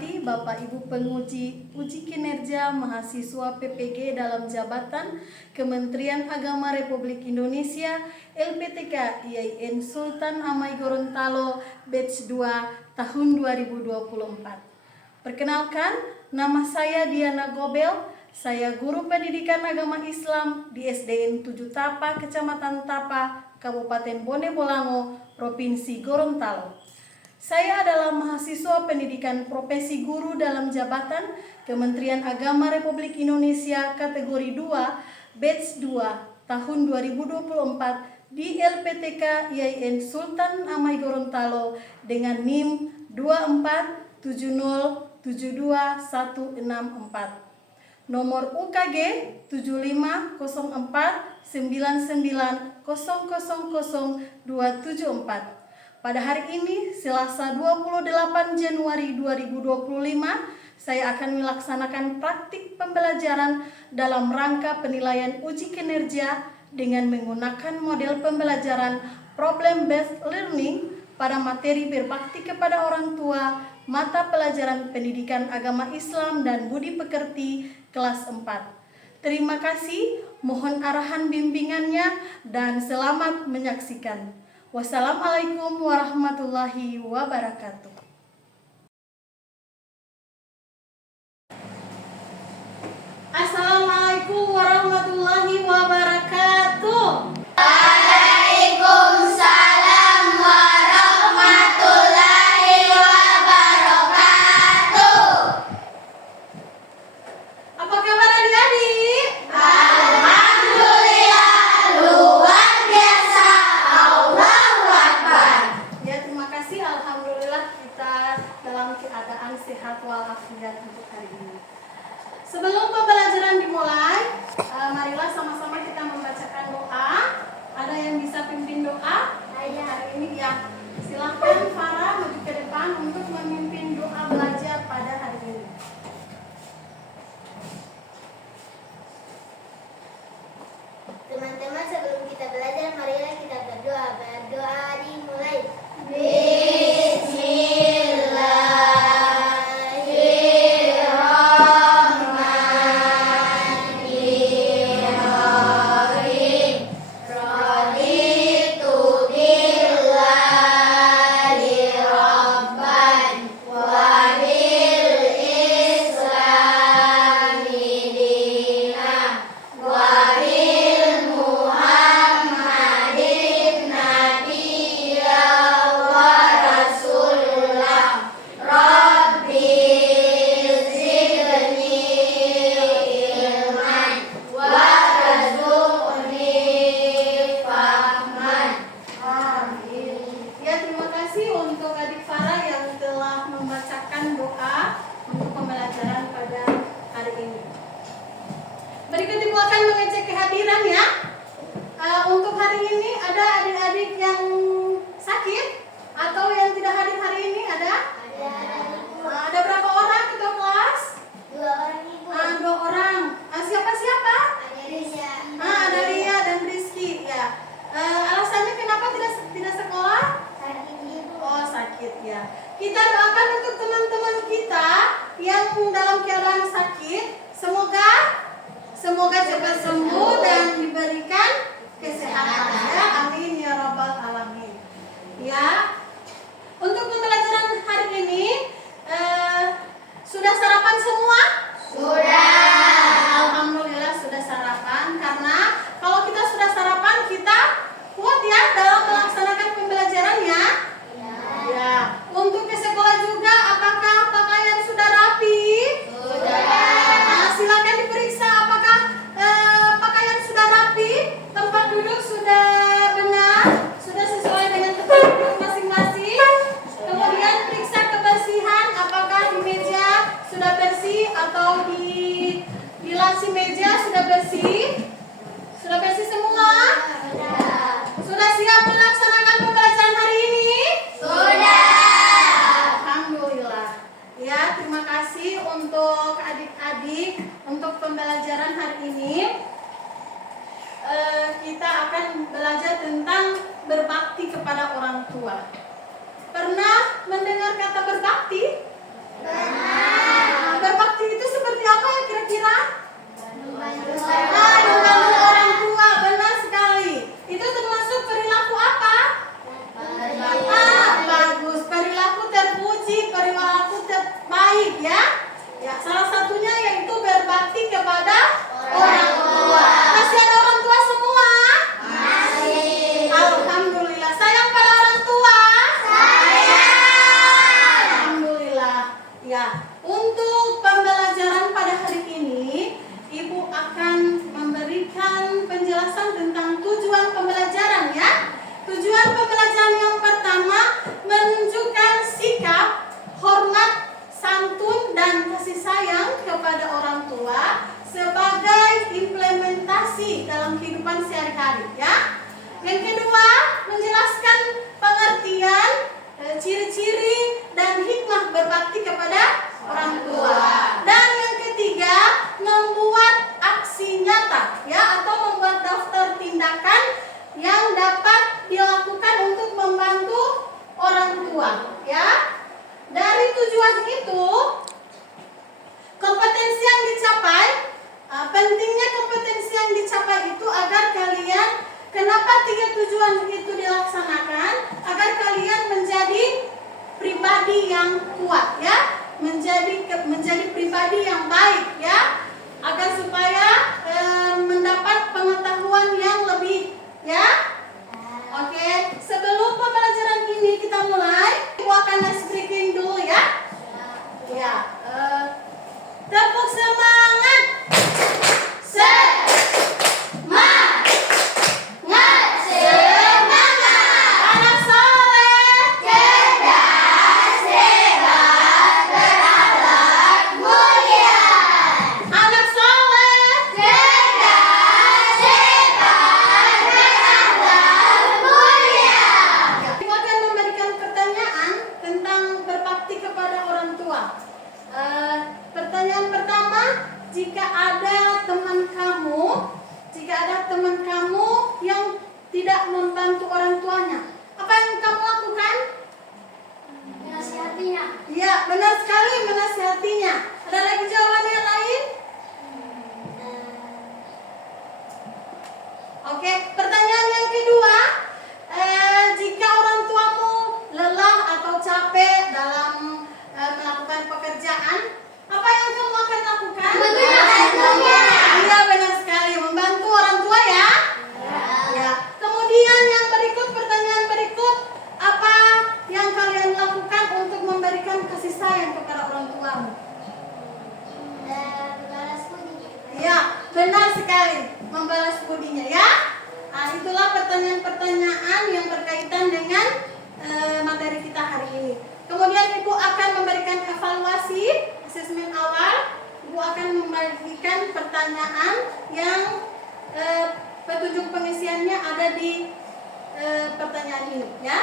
hormati Bapak Ibu penguji uji kinerja mahasiswa PPG dalam jabatan Kementerian Agama Republik Indonesia LPTK IAIN Sultan Amai Gorontalo Batch 2 tahun 2024. Perkenalkan, nama saya Diana Gobel. Saya guru pendidikan agama Islam di SDN 7 Tapa, Kecamatan Tapa, Kabupaten Bone Bolango, Provinsi Gorontalo. Saya adalah mahasiswa pendidikan profesi guru dalam jabatan Kementerian Agama Republik Indonesia kategori 2 Batch 2 tahun 2024 di LPTK IAIN Sultan Amai Gorontalo dengan NIM 247072164. Nomor UKG 750499000274. Pada hari ini, Selasa 28 Januari 2025, saya akan melaksanakan praktik pembelajaran dalam rangka penilaian uji kinerja dengan menggunakan model pembelajaran problem-based learning pada materi berbakti kepada orang tua, mata pelajaran pendidikan agama Islam dan budi pekerti kelas 4. Terima kasih, mohon arahan bimbingannya dan selamat menyaksikan. Wassalamualaikum warahmatullahi wabarakatuh. Assalamualaikum warahmatullahi wabarakatuh. Waalaikumsalam warahmatullahi wabarakatuh. Apa kabar adik-adik? Alhamdulillah, luar biasa. Allahu Akbar. Ya, terima kasih. Alhamdulillah kita dalam keadaan sehat walafiat untuk hari ini. Sebelum pembelajaran dimulai, marilah sama-sama kita membacakan doa. Ada yang bisa pimpin doa? Hari ini ya. Silahkan Farah maju ke depan untuk memimpin doa belajar pada hari ini. Teman-teman, sebelum kita belajar, marilah kita berdoa. Berdoa dimulai. Bismillahirrahmanirrahim. Raditu billahi rabban wa bil islami dinan wa bil Muhammadin nabiyya wa rasulah. Rabbi zidni ilman warzuqni fahman. Amin. Ya, terima kasih untuk adik Farah yang telah membacakan doa untuk pembelajaran pada hari ini. Berikut Ibu akan mengecek kehadiran ya. Untuk hari ini ada adik-adik yang sakit atau yang tidak hadir hari ini ada? Ada berapa orang ketua kelas? 2 orang ibu. 2 orang. Siapa-siapa? Ada Ada Lia dan Rizky ya. Alasannya kenapa tidak sekolah? sakit ibu. Oh, sakit ya. Kita doakan untuk teman-teman kita yang dalam keadaan sakit, semoga cepat sembuh dan diberikan kesehatan ya. Amin ya rabbal alamin. Ya. Untuk pembelajaran hari ini sudah sarapan semua? Sudah. Alhamdulillah sudah sarapan, karena kalau kita sudah sarapan kita kuat ya dalam melaksanakan pembelajarannya. Ya. Untuk ke sekolah juga, apakah pakaian sudah rapi? Sudah. Silakan diperiksa apakah pakaian sudah rapi, tempat duduk sudah benar, sudah sesuai dengan tempat duduk masing-masing. Kemudian periksa kebersihan, apakah di meja sudah bersih atau di laci meja sudah bersih. Sudah bersih semua? Sudah siap melaksanakan pembelajaran hari ini? Sudah. Alhamdulillah. Ya, terima kasih untuk adik-adik untuk pembelajaran hari ini. Kita akan belajar tentang berbakti kepada orang tua. Pernah mendengar kata berbakti? Nah, berbakti itu seperti apa ya kira-kira? Membantu Membantu orang tua, benar sekali. Itu termasuk perilaku apa? Bagus. Perilaku terpuji, perilaku terbaik ya. Ya, salah satunya yaitu berbakti kepada orang tua. Masih ada orang tua semua? Alhamdulillah. Sayang pada orang tua? Alhamdulillah. Ya, untuk pembelajaran pada hari ini, Ibu akan memberikan penjelasan tentang tujuan pembelajaran ya. Tujuan pembelajaran yang pertama menunjukkan sikap, hormat, santun dan kasih sayang kepada orang tua sebagai implementasi dalam kehidupan sehari-hari ya. Yang kedua, menjelaskan pengertian, ciri-ciri dan hikmah berbakti kepada orang tua. Dan yang ketiga, membuat aksi nyata ya, atau membuat daftar tindakan yang dapat dilakukan untuk membantu orang tua ya. Dari tujuan itu, kompetensi yang dicapai, pentingnya kompetensi yang dicapai itu agar kalian, kenapa 3 tujuan itu dilaksanakan? Agar kalian menjadi pribadi yang kuat ya, menjadi pribadi yang baik ya, agar supaya mendapat pengetahuan yang lebih ya. Oke, sebelum pembelajaran ini kita mulai, Ibu akan ice breaking dulu ya. Ya, tepuk semangat. Semangat. Anak soleh, cerdas, hebat, berakhlak mulia. Anak soleh, cerdas, hebat, berakhlak mulia. Ibu akan memberikan pertanyaan tentang berbakti kepada orang tua. Pertanyaan pertama, jika ada teman kamu yang tidak membantu orang tuanya, apa yang kamu lakukan? menasihatinya. Iya, benar sekali, menasihatinya. Ada lagi jawaban yang lain? Oke, pertanyaan yang kedua, jika orang tuamu lelah atau capek dalam melakukan pekerjaan, apa yang kamu akan lakukan? Iya, benar sekali, membantu orang tua ya. Ya. Kemudian yang berikut, pertanyaan berikut, apa yang kalian lakukan untuk memberikan kasih sayang kepada orang tuamu? Berbalas budi. Ya, benar sekali, membalas budinya ya. Nah, itulah pertanyaan-pertanyaan yang berkaitan dengan materi kita hari ini. Kemudian Ibu akan memberikan evaluasi, asesmen awal. Ibu akan membagikan pertanyaan yang petunjuk pengisiannya ada di pertanyaan ini ya.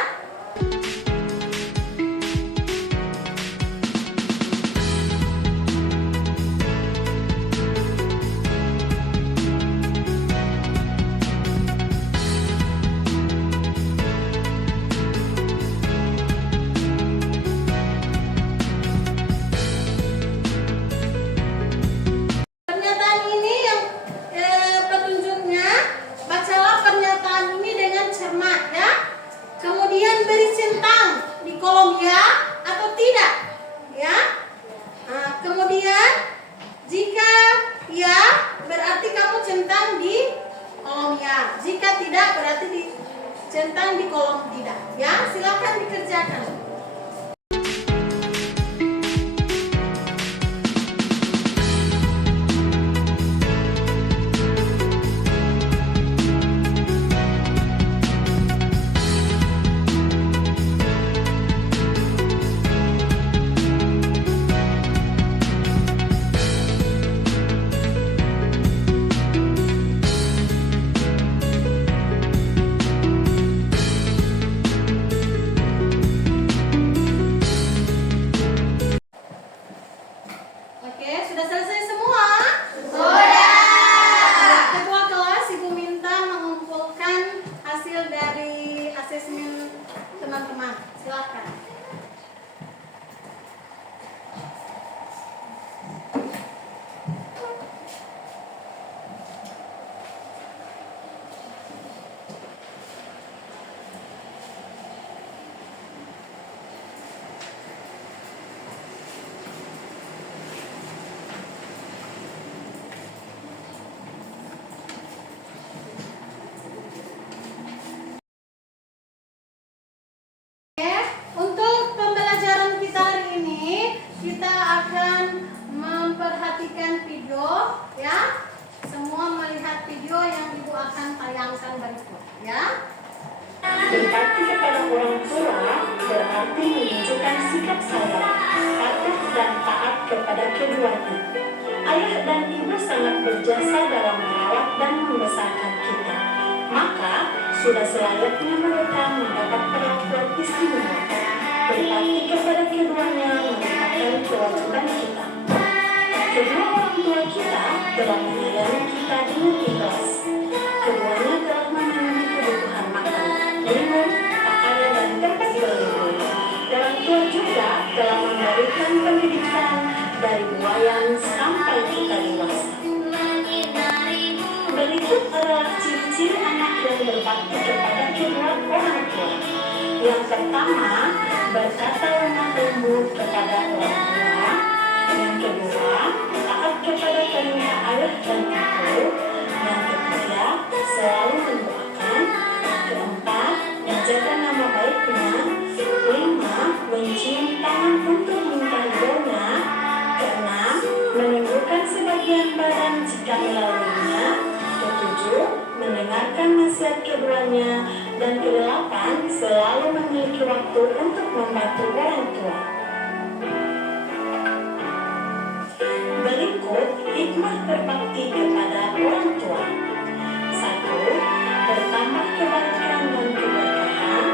Pernyataan ini yang petunjuknya, bacalah pernyataan ini dengan cermat ya. Kemudian beri centang di kolom ya atau tidak ya. Nah, kemudian jika ya berarti kamu centang di kolom ya. Jika tidak berarti centang di kolom tidak ya. Silakan dikerjakan. orang tua, ya. Berbakti kepada orang tua berarti menunjukkan sikap sayang, patuh dan taat kepada keduanya. Ayah dan ibu sangat berjasa dalam merawat dan membesarkan kita. Maka sudah selayaknya mereka mendapat perlakuan istimewa. Berbakti kepada keduanya merupakan kewajiban kita. Kedua orang tua kita telah menyayangi kita dengan ikhlas. Keduanya telah memenuhi kebutuhan makan, minum, pakaian, dan tempat berlindung. Orang tua juga telah memberikan pendidikan dari buayan sampai kita dewasa. Berikut adalah ciri-ciri anak yang berbakti kepada kedua orang tua. Yang pertama, berkata lemah lembut kepada orang tua. Yang kedua, taat kepada perintah ayah dan ibu. Yang ketiga, selalu mendoakan. Keempat, menjaga nama baiknya. 5, mencium tangan untuk minta ridhonya. Keenam, menundukkan sebagian badan jika melaluinya. Ketujuh, mendengarkan nasihat keduanya. Dan kedelapan, selalu memiliki waktu untuk membantu orang tua. Berikut hikmah berbakti kepada orang tua. 1. Bertambah kebaikan dan keberkahan.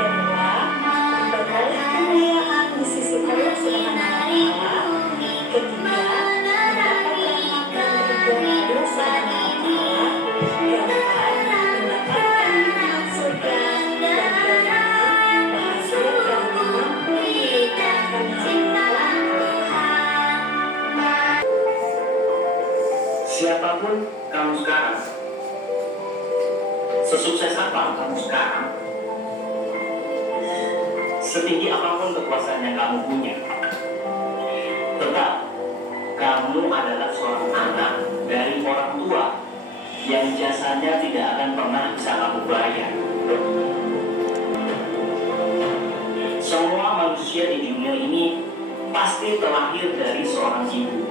2. Memperoleh kemuliaan di sisi Allah Subhanahu wa Ta'ala. 3. Mendapat rahmat dan ridho Allah Subhanahu wa Ta'ala. 4. Mendapatkan nikmat surga. Dan 5. Bahagia karena mampu menunaikan cinta Tuhan. Siapapun kamu sekarang, sesukses apa kamu sekarang, setinggi apapun kekuasaan yang kamu punya, tetap kamu adalah seorang anak dari orang tua yang jasanya tidak akan pernah bisa kamu bayar. Semua manusia di dunia ini pasti terlahir dari seorang ibu.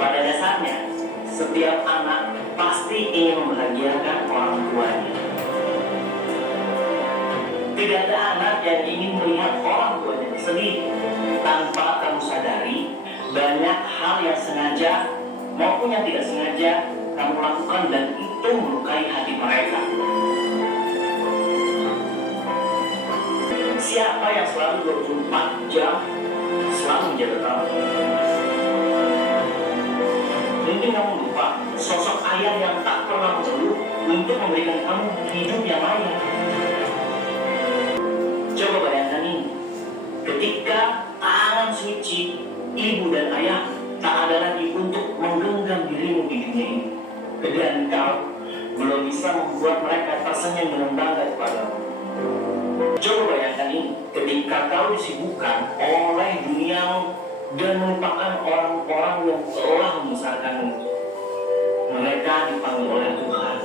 Pada dasarnya, setiap anak pasti ingin membahagiakan orang tuanya. Tidak ada anak yang ingin melihat orang tuanya sedih. Tanpa kamu sadari, banyak hal yang sengaja maupun yang tidak sengaja kamu lakukan dan itu melukai hati mereka. Siapa yang selalu 24 jam selalu menjaga kamu? Mungkin kamu lupa sosok ayah yang tak pernah mengeluh untuk memberikan kamu hidup yang layak. Coba bayangkan ini, ketika tangan suci ibu dan ayah tak ada lagi untuk menggenggam dirimu di dunia ini, dan kau belum bisa membuat mereka tersenyum dengan bangga kepadamu. Coba bayangkan ini, ketika kau disibukkan oleh dunia dan melupakan orang-orang yang telah membesarkanmu. Mereka dipanggil oleh Tuhan.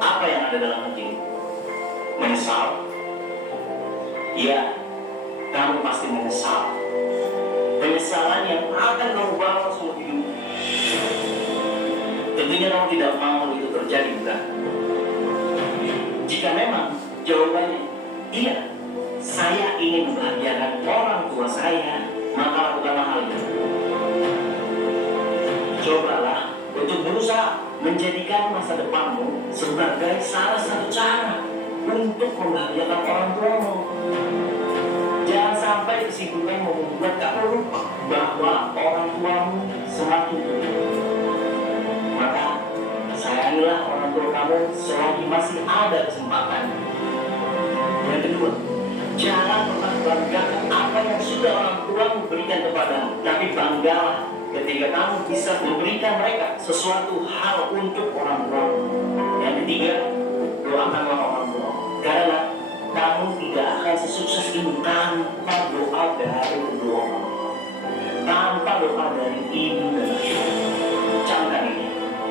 Apa yang ada dalam hatimu? Menyesal? Ya, kamu pasti menyesal. Penyesalan yang akan kamu bawa seumur hidup. Tentunya kamu tidak mau itu terjadi, bukan? Jika memang jawabannya iya, saya ingin membahagiakan orang tua saya, maka lakukanlah hal itu. Cobalah untuk berusaha menjadikan masa depanmu sebagai salah satu cara untuk membahagiakan orang tuamu. Jangan sampai kesibukan membuat kamu lupa bahwa orang tuamu semakin tua. Maka sayangilah orang tua kamu selagi masih ada kesempatan. Yang kedua, jangan pernah banggakan apa yang sudah orang tuamu berikan kepadamu, tapi banggalah ketika kamu bisa memberikan mereka sesuatu hal untuk orang tuamu. Yang ketiga, doakanlah orang tua, karena kamu tidak akan sesukses ini tanpa doa dari kedua orang. Tanpa doa dari ibu dan ayah. Camkan ini,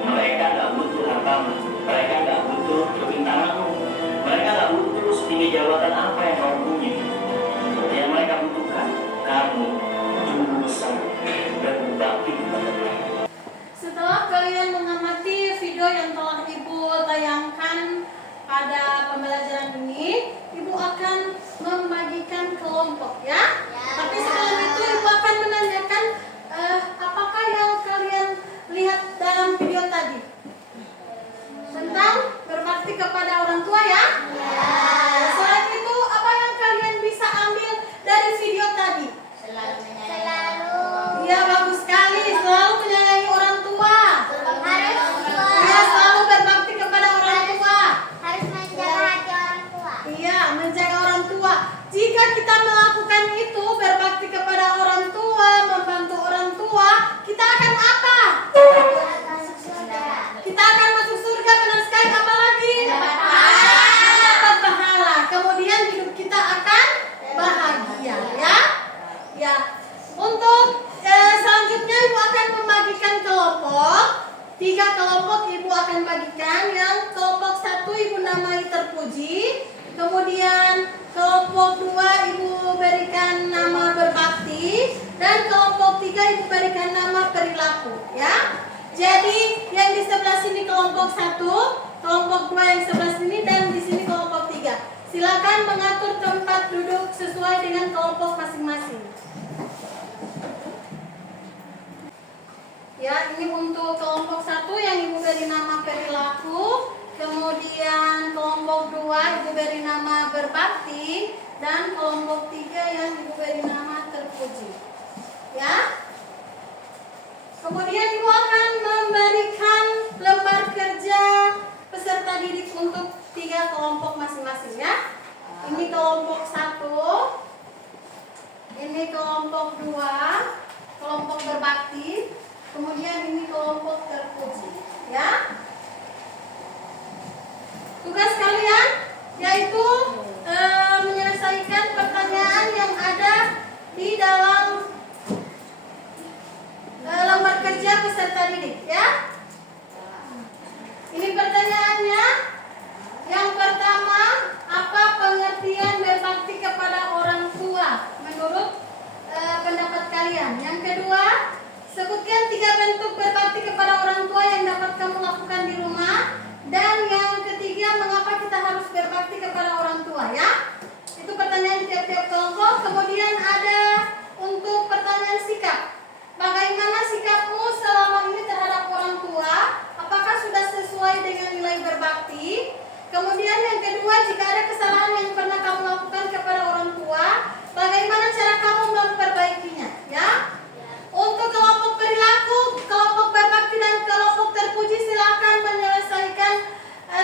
mereka gak butuh hartamu, mereka gak butuh kepintaranmu, mereka gak butuh setinggi jabatan apa yang kamu punya. Yang mereka butuhkan, kamu tumbuh besar dan berbakti kepada mereka. Setelah kalian mengamati video yang telah Ibu tayangkan pada pembelajaran ini, Ibu akan membagikan kelompok ya. Tapi sebelum itu Ibu akan menanyakan apakah yang kalian lihat dalam video tadi? Tentang berbakti kepada orang tua ya? Selain itu, apa yang kalian bisa ambil dari video tadi? Selalu Ya, bagus sekali. Selalu menyayangi orang tua. harus Ya, selalu berbakti kepada orang tua. harus menjaga hati orang tua. Iya, menjaga orang tua. Jika kita melakukan itu, berbakti kepada orang tua, membantu orang tua, kita akan apa? Masuk surga. Kita akan masuk surga, benar sekali. Apa lagi? Dapat pahala. Dapat pahala. Kemudian hidup kita akan bahagia, ya. Ya. Untuk selanjutnya Ibu akan membagikan kelompok. 3 kelompok Ibu akan bagikan. Yang kelompok 1 Ibu namai terpuji. Kemudian kelompok 2 Ibu berikan nama berbakti. Dan kelompok 3 Ibu berikan nama perilaku, ya. Jadi yang di sebelah sini kelompok 1, kelompok 2 yang sebelah sini, dan di sini kelompok 3. Silakan mengatur tempat duduk sesuai dengan kelompok masing-masing. Ya, ini untuk kelompok 1 yang Ibu beri nama perilaku. Kemudian kelompok 2 Ibu beri nama berbakti. Dan kelompok 3 yang Ibu beri nama terpuji. Ya. Kemudian Ibu akan memberikan lembar kerja peserta didik untuk 3 kelompok masing-masing ya. Ini kelompok 1, ini kelompok 2, kelompok berbakti, kemudian ini kelompok terpuji ya. Tugas kalian yaitu menyelesaikan pertanyaan yang ada di dalam lembar kerja peserta didik ya. Ini pertanyaannya. Yang pertama, apa pengertian berbakti kepada orang tua menurut pendapat kalian? Yang kedua, sebutkan 3 bentuk berbakti kepada orang tua yang dapat kamu lakukan di rumah. Dan yang ketiga, mengapa kita harus berbakti kepada orang tua ya? Itu pertanyaan di tiap-tiap kelompok. Kemudian ada untuk pertanyaan sikap. Bagaimana sikapmu selama ini terhadap orang tua? Apakah sudah sesuai dengan nilai berbakti? Kemudian yang kedua, jika ada kesalahan yang pernah kamu lakukan kepada orang tua, bagaimana cara kamu memperbaikinya? Ya. Untuk kelompok perilaku, kelompok berbakti dan kelompok terpuji, silakan menyelesaikan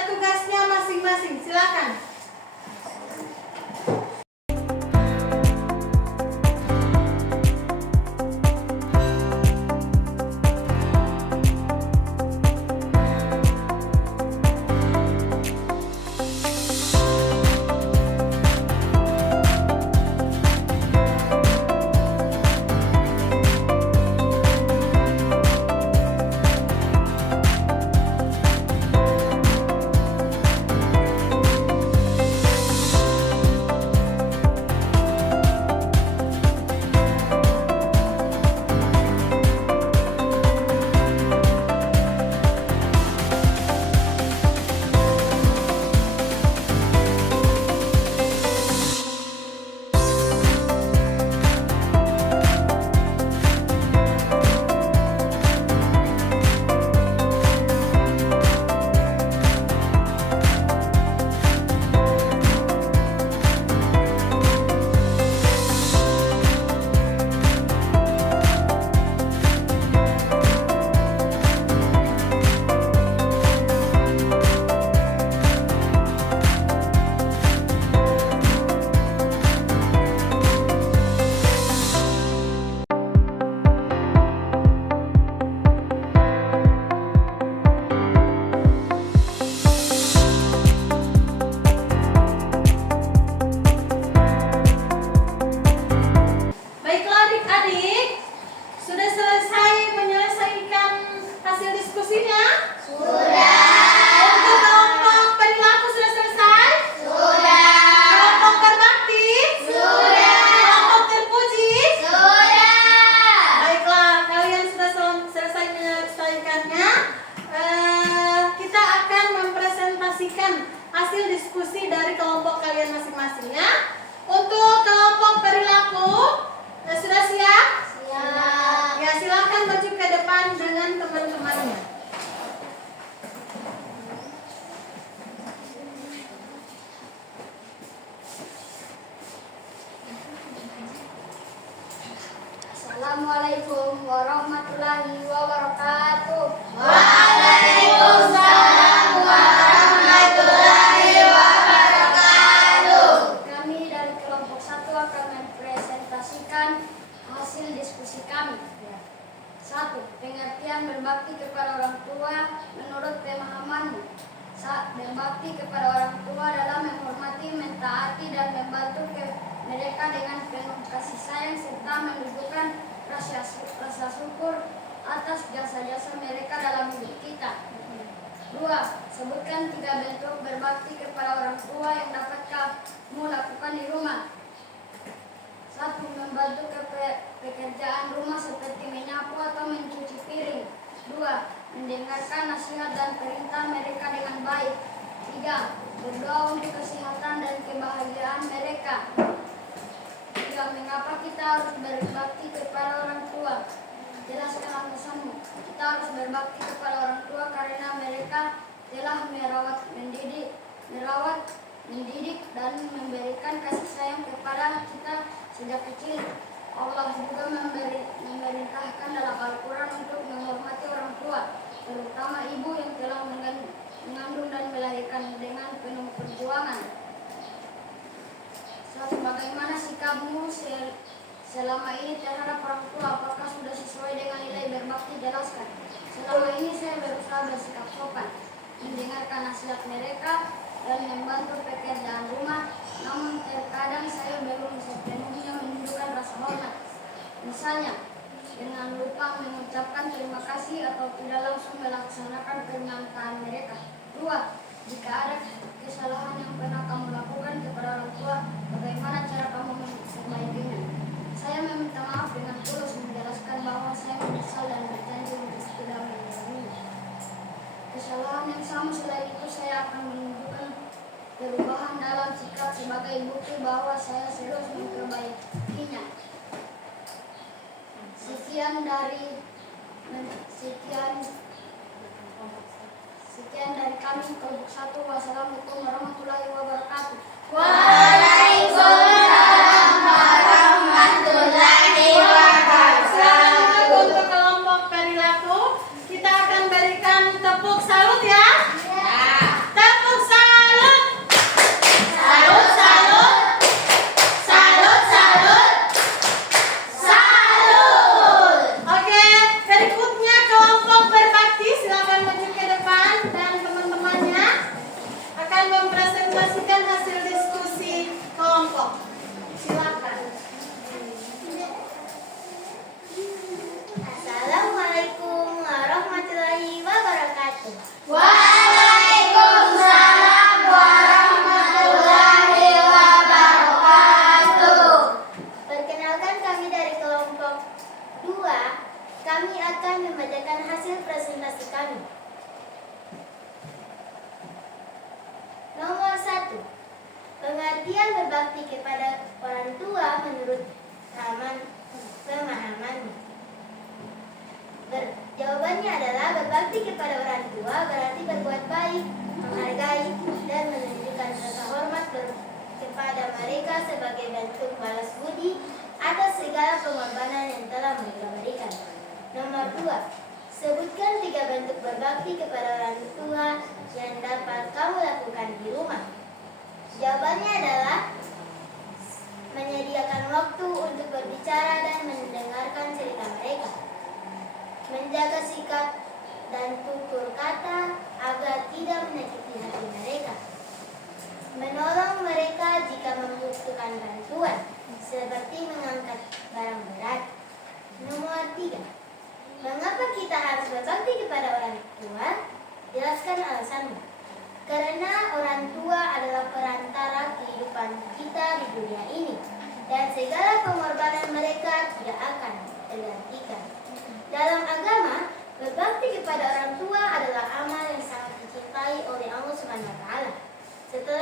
tugasnya masing-masing. Silakan. hasil diskusi dari kelompok kalian masing-masing ya. Untuk kelompok perilaku, sudah siap? Siap. Ya, silakan maju ke depan dengan teman-temannya. Assalamualaikum warahmatullahi wabarakatuh. Waalaikumsalam warahmatullahi wabarakatuh. Kami dari kelompok 1 akan mempresentasikan hasil diskusi kami. 1. Pengertian berbakti kepada orang tua menurut pemahamanmu. Berbakti kepada orang tua adalah menghormati, mentaati, dan membantu mereka dengan penuh kasih sayang serta menunjukkan rasa syukur atas jasa-jasa mereka dalam hidup kita. 2. Sebutkan 3 bentuk berbakti kepada orang tua yang dapat kamu lakukan di rumah. 1. Membantu pekerjaan rumah seperti menyapu atau mencuci piring. 2. Mendengarkan nasihat dan perintah mereka dengan baik. 3. Berdoa untuk kesehatan dan kebahagiaan mereka. 3. Mengapa kita harus berbakti kepada orang tua? Jelaskan alasanmu. Kita harus berbakti kepada orang tua karena mereka telah merawat, mendidik, dan memberikan kasih sayang kepada kita sejak kecil. Allah juga memerintahkan dalam Al-Quran untuk menghormati orang tua, terutama ibu yang telah mengandung dan melahirkan dengan penuh perjuangan. 1. Bagaimana sikapmu selama ini terhadap orang tua? Apakah sudah sesuai dengan nilai berbakti? Jelaskan. Selama ini saya berusaha bersikap sopan, mendengarkan nasihat mereka, dan membantu pekerjaan rumah. Namun terkadang saya belum sepenuhnya menunjukkan rasa hormat. Misalnya, dengan lupa mengucapkan terima kasih atau tidak langsung melaksanakan permintaan mereka. 2. Jika ada kesalahan yang pernah kamu lakukan kepada orang tua, bagaimana cara kamu memperbaikinya? Saya meminta maaf dengan tulus, menjelaskan bahwa saya menyesal dan berjanji untuk tidak mengulanginya. Kesalahan yang sama selain itu, saya akan menunjukkan perubahan dalam sikap sebagai bukti bahwa saya serius memperbaikinya. Sekian dari kami kelompok 1. Wassalamualaikum warahmatullahi wabarakatuh. Waalaikumsalam warahmatullahi wabarakatuh. Untuk kelompok perilaku, kita akan berikan tepuk salut ya. Tepuk salut. Salut, salut. Salut, salut. Salut. Oke, berikutnya kelompok berbakti, silakan maju ke depan dan teman-temannya akan mempresentasikan hasil diskusi kelompok. Silakan. Assalamualaikum warahmatullahi wabarakatuh. Waalaikumsalam warahmatullahi wabarakatuh. Perkenalkan, kami dari kelompok 2. Kami akan membacakan hasil presentasi kami. Nomor 1. Pengertian berbakti kepada orang tua menurut pemahamanmu. Jawabannya adalah berbakti kepada orang tua berarti berbuat baik, menghargai, dan menunjukkan rasa hormat kepada mereka sebagai bentuk balas budi atas segala pengorbanan yang telah mereka berikan. Nomor 2. Sebutkan 3 bentuk berbakti kepada orang tua yang dapat kamu lakukan di rumah. Jawabannya adalah menyediakan waktu untuk berbicara dan mendengarkan cerita mereka, menjaga sikap dan tutur kata agar tidak menyakiti hati mereka, menolong mereka jika membutuhkan bantuan, seperti mengangkat barang berat. Nomor 3. Mengapa kita harus berbakti kepada orang tua? Jelaskan alasanmu. Karena orang tua adalah perantara kehidupan kita di dunia ini, dan segala pengorbanan mereka tidak akan tergantikan. Dalam agama, berbakti kepada orang tua adalah amal yang sangat dicintai oleh Allah SWT. Setelah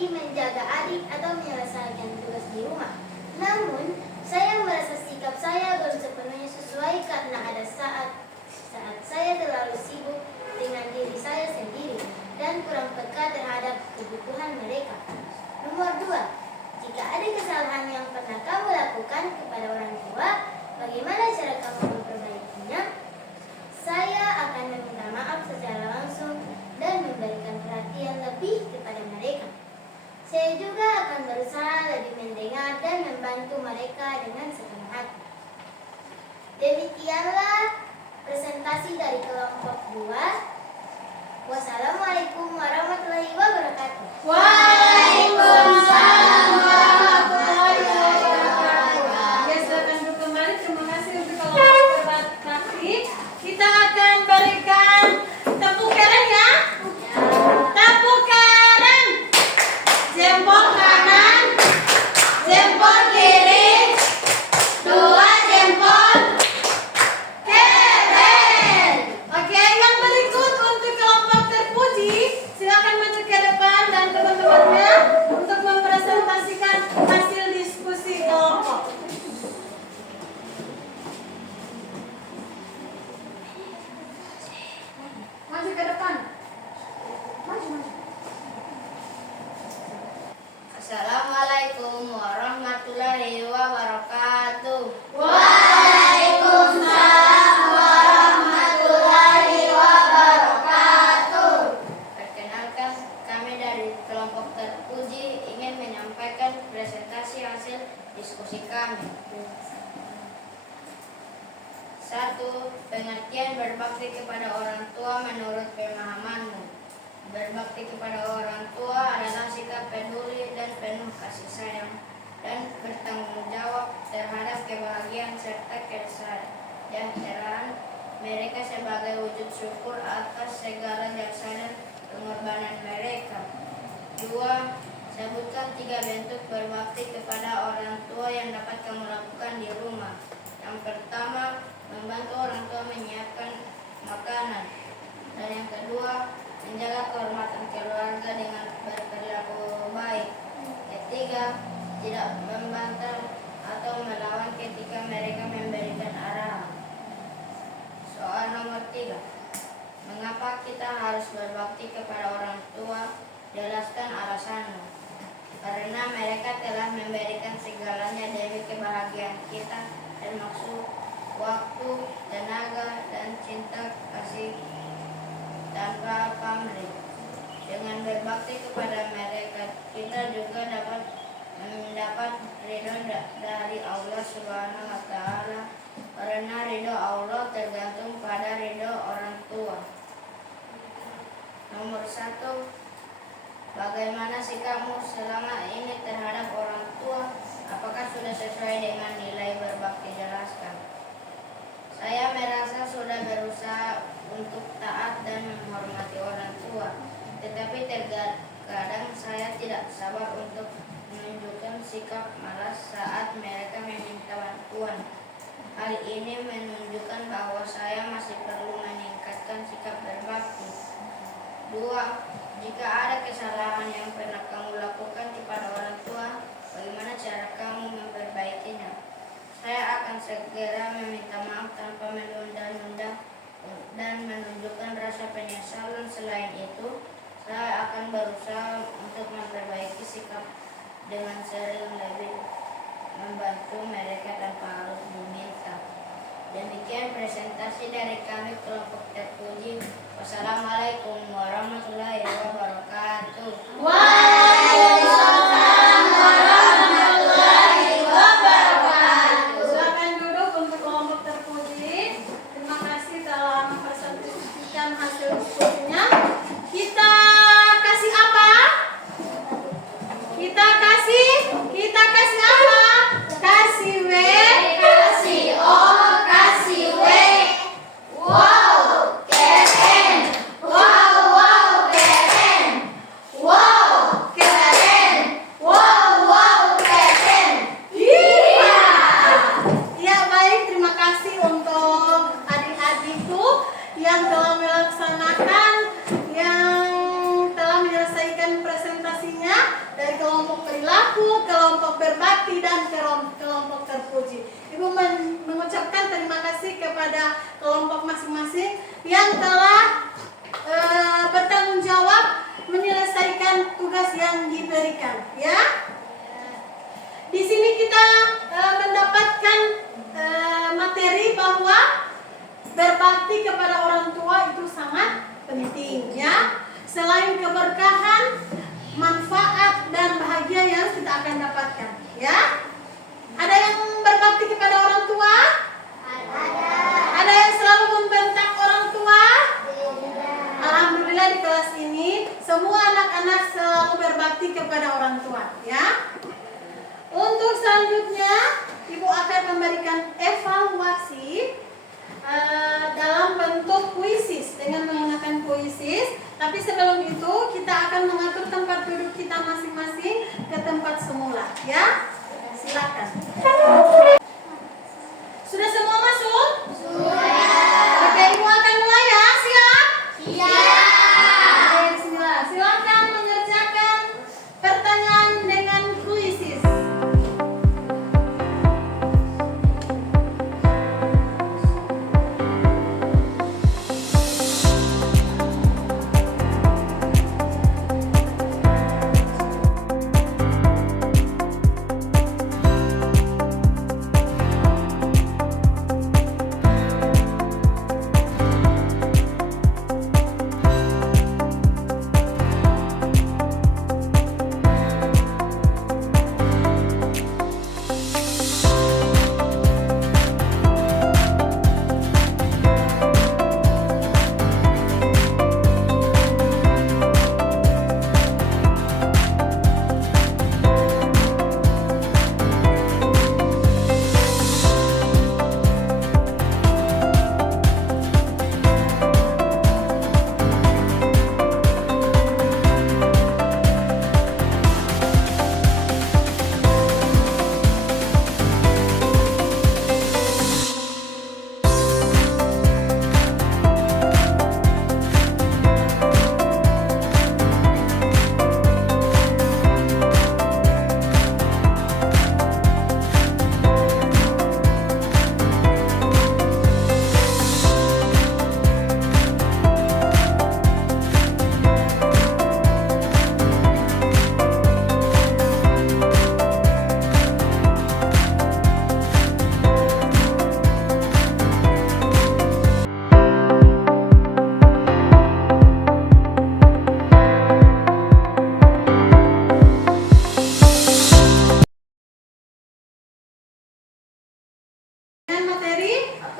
berarti menjaga adik atau menyelesaikan tugas di rumah. Namun, saya merasa sikap saya belum sepenuhnya sesuai karena ada saat saya terlalu sibuk dengan diri saya sendiri dan kurang peka terhadap kebutuhan mereka. Nomor 2, jika ada kesalahan yang pernah kamu lakukan kepada orang tua, bagaimana cara kamu memperbaikinya? Saya akan meminta maaf secara langsung dan memberikan perhatian lebih kepada mereka. Saya juga akan berusaha lebih mendengar dan membantu mereka dengan sepenuh hati. Demikianlah presentasi dari kelompok 2. Wassalamualaikum warahmatullahi wabarakatuh. Waalaikumsalam warahmatullahi wabarakatuh. Ya, silakan duduk kembali. Terima kasih untuk kelompok berbakti. Kita akan berikan tepuk keren ya. Tepuk keren. Jempol kanan, jempol kiri, 2 jempol keren. Oke, yang berikut untuk kelompok terpuji, silakan maju ke depan dan teman-temannya untuk mempresentasikan hasil diskusi kelompok. Maju ke depan. Maju. Assalamualaikum warahmatullahi wabarakatuh. Waalaikumsalam warahmatullahi wabarakatuh. Perkenalkan, kami dari kelompok terpuji ingin menyampaikan presentasi hasil diskusi kami. 1. Pengertian berbakti kepada orang tua menurut pemahamanmu. Berbakti kepada orang tua adalah sikap peduli dan penuh kasih sayang dan bertanggung jawab terhadap kebahagiaan serta kesejahteraan mereka sebagai wujud syukur atas segala jasa dan pengorbanan mereka. 2. Sebutkan 3 bentuk berbakti kepada orang tua yang dapat kamu lakukan di rumah. Yang pertama, membantu orang tua menyiapkan makanan. Dan yang kedua, menjaga kehormatan keluarga dengan berperilaku baik. Ketiga, tidak membantah atau melawan ketika mereka memberikan arahan. Soal nomor 3. Mengapa kita harus berbakti kepada orang tua? Jelaskan alasanmu. Karena mereka telah memberikan segalanya demi kebahagiaan kita, termasuk waktu, tenaga, dan cinta kasih tanpa pamrih. Dengan berbakti kepada mereka, kita juga dapat mendapat ridho dari Allah Subhanahu wa Ta'ala, karena ridho Allah tergantung pada ridho orang tua. Nomor 1. Bagaimana sikapmu selama ini terhadap orang tua? Apakah sudah sesuai dengan nilai berbakti? Jelaskan. Saya merasa sudah berusaha untuk taat dan menghormati orang tua, tetapi terkadang saya tidak sabar untuk menunjukkan sikap malas saat mereka meminta bantuan. Hal ini menunjukkan bahwa saya masih perlu meningkatkan sikap berbakti. 2. Jika ada kesalahan yang pernah kamu lakukan kepada orang tua, bagaimana cara kamu memperbaikinya? Saya akan segera meminta maaf tanpa menunda-nunda dan menunjukkan rasa penyesalan. Selain itu, saya akan berusaha untuk memperbaiki sikap dengan sering lebih membantu mereka tanpa harus meminta. Demikian presentasi dari kami kelompok terpuji. Wassalamualaikum warahmatullahi wabarakatuh. Waalaikumsalam warahmatullahi wabarakatuh. Silakan duduk untuk kelompok terpuji. Terima kasih telah mempresentasikan hasil diskusinya. Kita kasih apa? Kita kasih apa? Kasih W, kasih O, kasih W. Wow, keren. Wow, keren. Wow, keren. Wow, keren. Iya. Ya, baik, terima kasih untuk adik-adikku yang telah melaksanakan, yang telah menyelesaikan presentasinya. dari kelompok perilaku, kelompok berbakti, dan kelompok terpuji. Ibu mengucapkan terima kasih kepada kelompok masing-masing yang telah bertanggung jawab menyelesaikan tugas yang diberikan, ya. Di sini kita mendapatkan materi bahwa berbakti kepada orang tua itu sangat penting, ya. Selain keberkahan, manfaat dan bahagia yang kita akan dapatkan, ya. Ada yang berbakti kepada orang tua? Ada yang selalu membentak orang tua? Alhamdulillah di kelas ini semua anak-anak selalu berbakti kepada orang tua, ya. Untuk selanjutnya Ibu akan memberikan evaluasi dalam bentuk puisis dengan menggunakan puisis. Tapi sebelum itu kita akan mengatur tempat duduk kita masing-masing ke tempat semula, ya. Silakan. Sudah semua masuk? Sudah. Oke, Ibu akan mulai ya. Siap? Siap. Oke, bismillah. Silakan mengerjakan pertanyaan dengan puisis.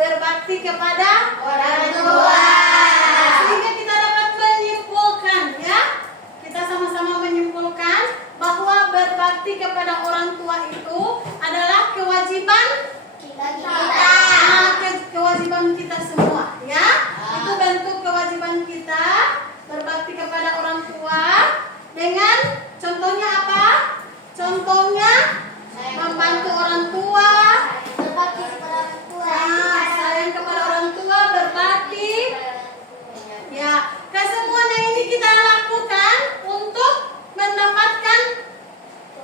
Berbakti kepada orang tua. Sehingga kita dapat menyimpulkan, ya. Kita sama-sama menyimpulkan bahwa berbakti kepada orang tua itu adalah kewajiban kita. Kewajiban kita semua, ya. Itu bentuk kewajiban kita berbakti kepada orang tua dengan contohnya apa? Contohnya membantu orang tua, Berbakti kepada orang tua. sayang kepada orang tua, berbakti. Ya, kesemuanya ini kita lakukan untuk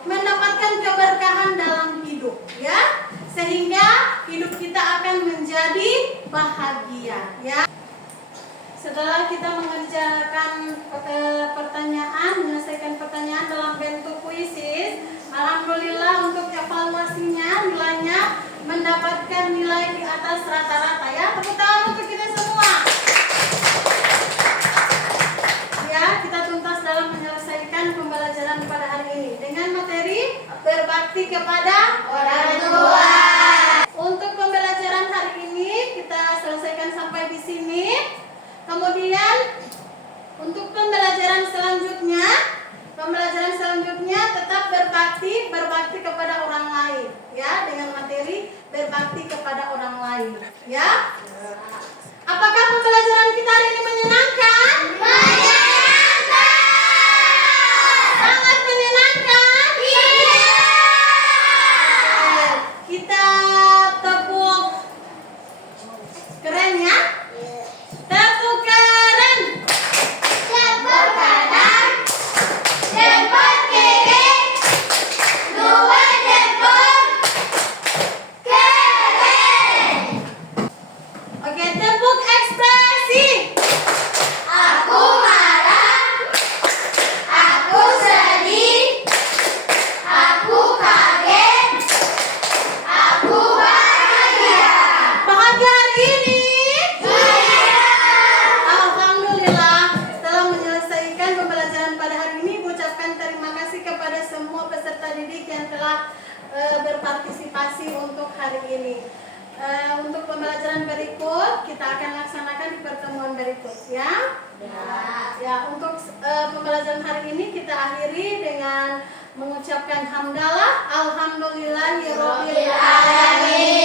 mendapatkan keberkahan dalam hidup, ya. Sehingga hidup kita akan menjadi bahagia, ya. Setelah kita mengerjakan menyelesaikan pertanyaan dalam bentuk puisis, alhamdulillah untuk evaluasinya nilainya mendapatkan nilai di atas rata-rata, ya. Tepuk tangan untuk kita semua. Ya, kita tuntas dalam menyelesaikan pembelajaran pada hari ini dengan materi berbakti kepada orang tua. Untuk pembelajaran hari ini kita selesaikan sampai di sini. Kemudian untuk pembelajaran selanjutnya tetap berbakti kepada orang lain, ya, dengan materi berbakti kepada orang lain, ya. Apakah pembelajaran kita hari ini menyenangkan? Menyenangkan. Sangat menyenangkan. Iya. Kita tepuk keren, ya. Tepuk keren. Tepuk kanan. Tepuk kiri. hari ini. Untuk pembelajaran berikut kita akan laksanakan di pertemuan berikut ya. Ya, untuk pembelajaran hari ini kita akhiri dengan mengucapkan hamdalah alhamdulillahirobbilalamin.